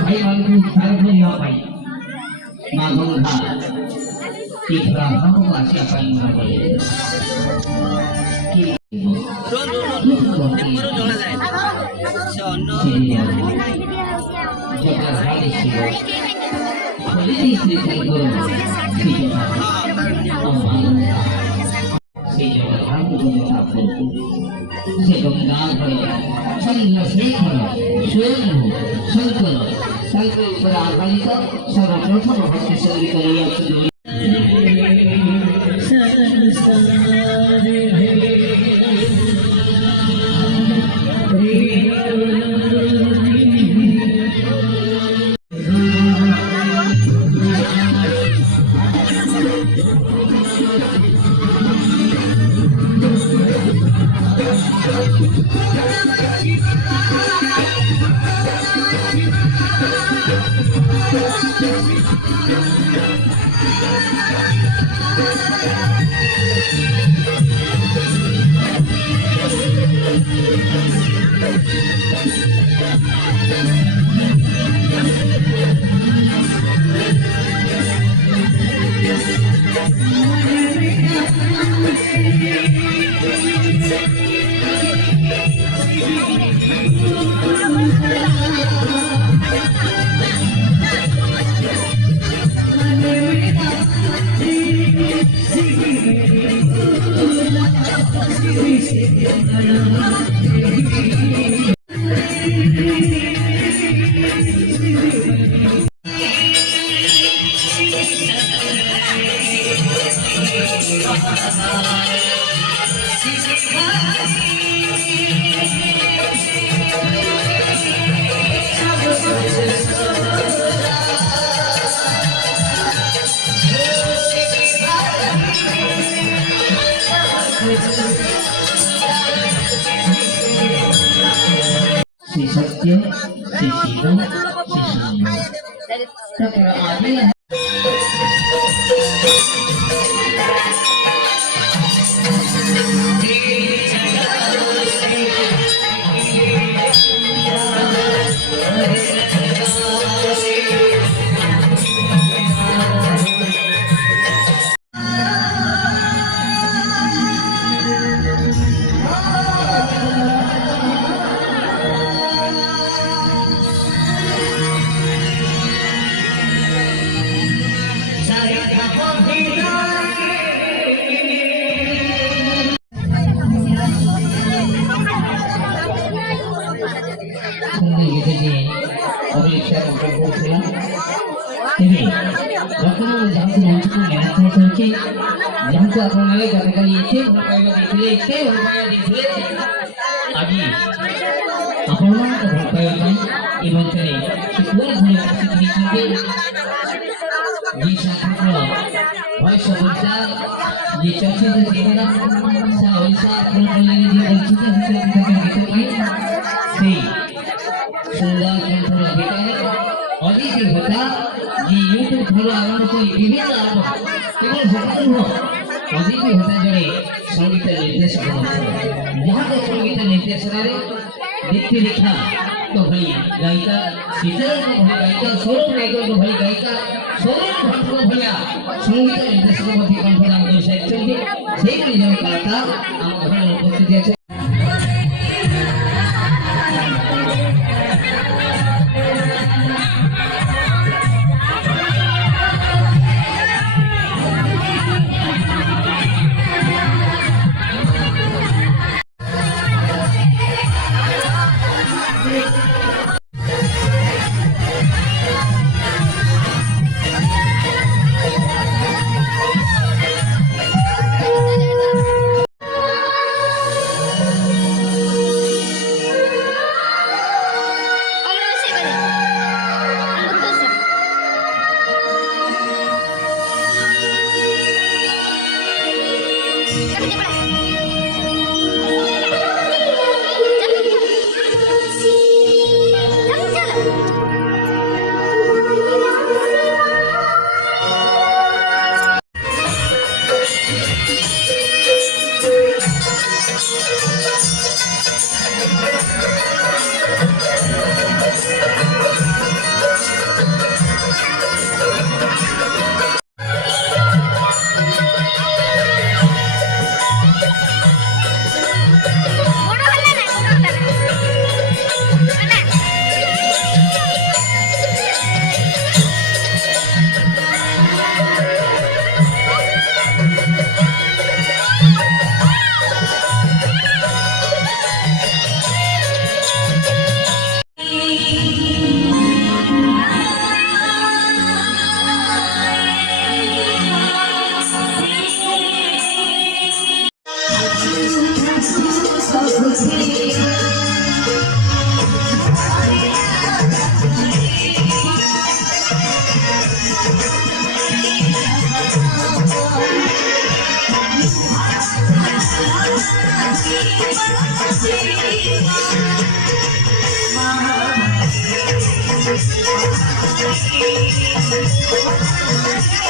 भाई मालूम भारत में यहाँ पाई माधुर था इब्राहिम को आसिया पाई मारे कि जगह हाली सिलो खुली सी करो से जगह हम को आपको से गंगा है चंद्रशेखर स्वयं शंकर शंकर पर आधारित सर्वप्रथम भक्ति संगीत si Satya, si Shiva, si Shambhu. Para आदि Jangan apa lagi kata-kata itu, apa lagi apa orang ibu cari semua punya positif bisa kalau baik sebisa dicaci dan tidak sahisa perkali dia juga bisa kita si sudah kontrol kita और ये होता ये YouTube खोला और कोई TV ना हो केवल जरूर हो और ये होता जड़े संगीत निर्देशक यहाँ तो संगीत निर्देशक रे देखते लिखा तो भाई गायिका सीधे तो भाई गायिका सोलो गायिका तो भाई गायिका सोलो भक्तो भैया संगीत निर्देशक मध्य कंपनी आम साइड चलते सही निजम करता आम घर उपस्थित আছে Thank you.